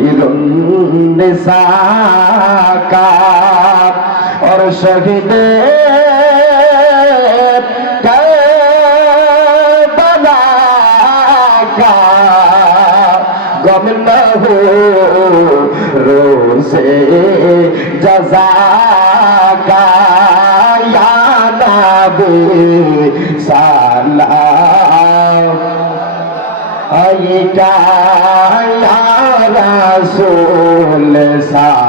खैरुन्निसा का और शहीद करबला का गम न हो रोसे जजा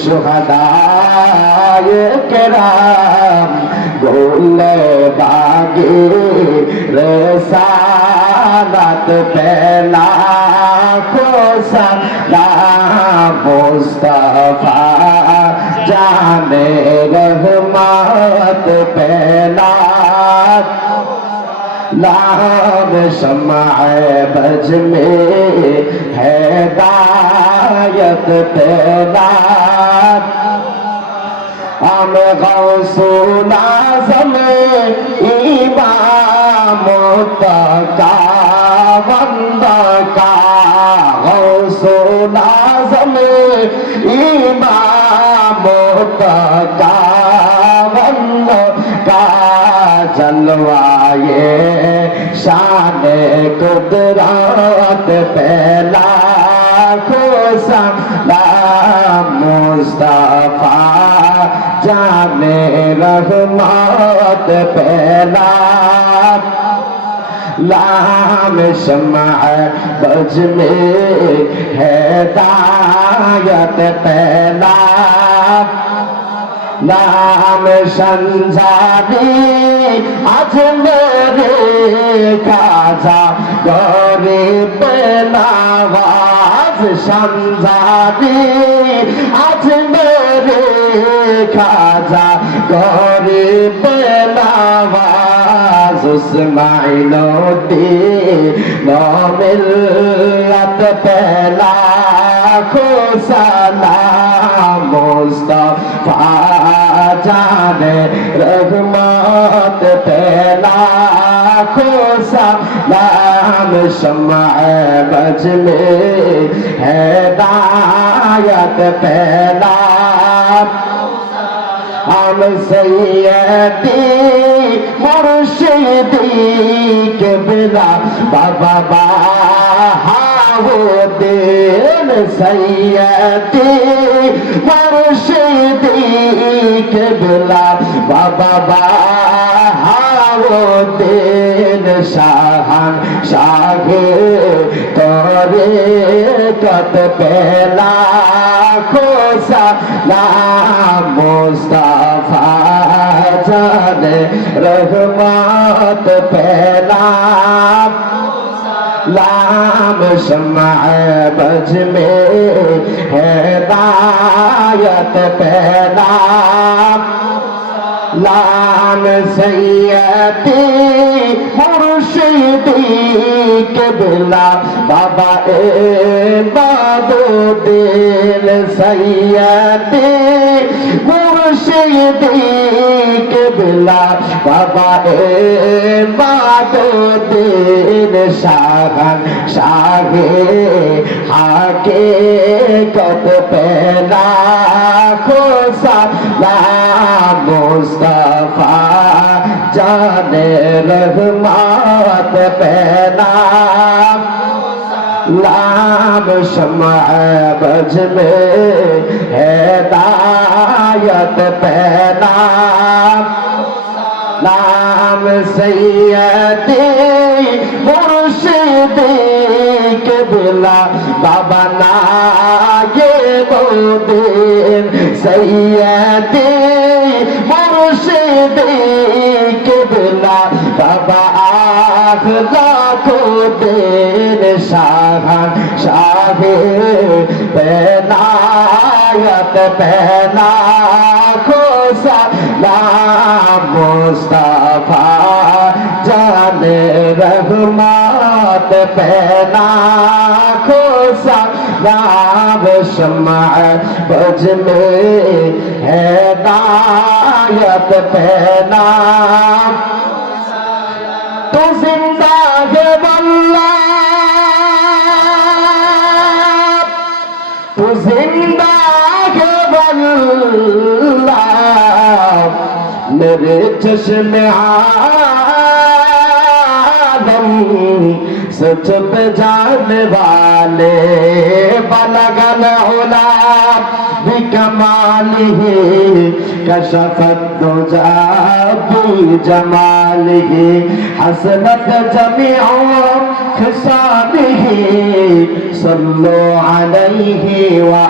সোহাদায় কেরাম গোলে বাগে রেসাদাত পেলা খোসা মুস্তফা জানে রহমত পেলা लाल समाए बज में है दार থাকতে রাত আমি গৌসুল আজম ইমাম কা বন্দ কা গৌসুল আজম ইমাম কা বন্দ কা জলওয়ায়ে শানে কুদরাত পেলা খো खुशा मुस्तफा जाने रहमत पहला लाम शमा बज में है दायत पहला नाम संसारी আজ মেরে কাজা গরিব নাবাজ সঞ্জারি আজ মেরে খাজা গরিব নাবাজ উসমাইল মিল্লাত পেলা খুসালাম মুস্তফা জানে, রহমত পেলা नाम समय बज में है दायत पैदा। हम सैदी मुर्शिदी के बिना बाबा बाहो दिन सैदी मुर्शिदी के बिना बाबा बाहो दिन शाहन शाहे तोरे कत पहला खोसा नाम मुस्तफा जाने रहमत पहला लाम शमा बज में है दायत पहला লাল সৈয়দে মুর্শিদি কেবলা বাবা এ বাদো দিল সৈয়দে মুর্শিদি কেবলা বাবা এ বাদো দিল শাহান শাহে হাকে কত পেলা মুস্তফা জানে রহমাত পেনা লাম সমাজ মে হেদায়ত পেনা নাম সৈয়দে के बिला बाबा ना ये दिन सैयदी मुर्शिदी के बिला बाबा आख लाखों উদ্দিন শাহান শাহে পেনায়ত পেনা খোসা মুস্তফা জানে রহমত পেনা عذاب شمع بج میں ہدایت پہنا تو زندہ ہے واللہ تو زندہ ہے واللہ میرے چشم آدم सच पे जाने वाले बलगन होला। बिकमाल ही, कशफत जाबी जमाल ही। हसनत जमियो खिसाल ही, सल्लो अलैहि व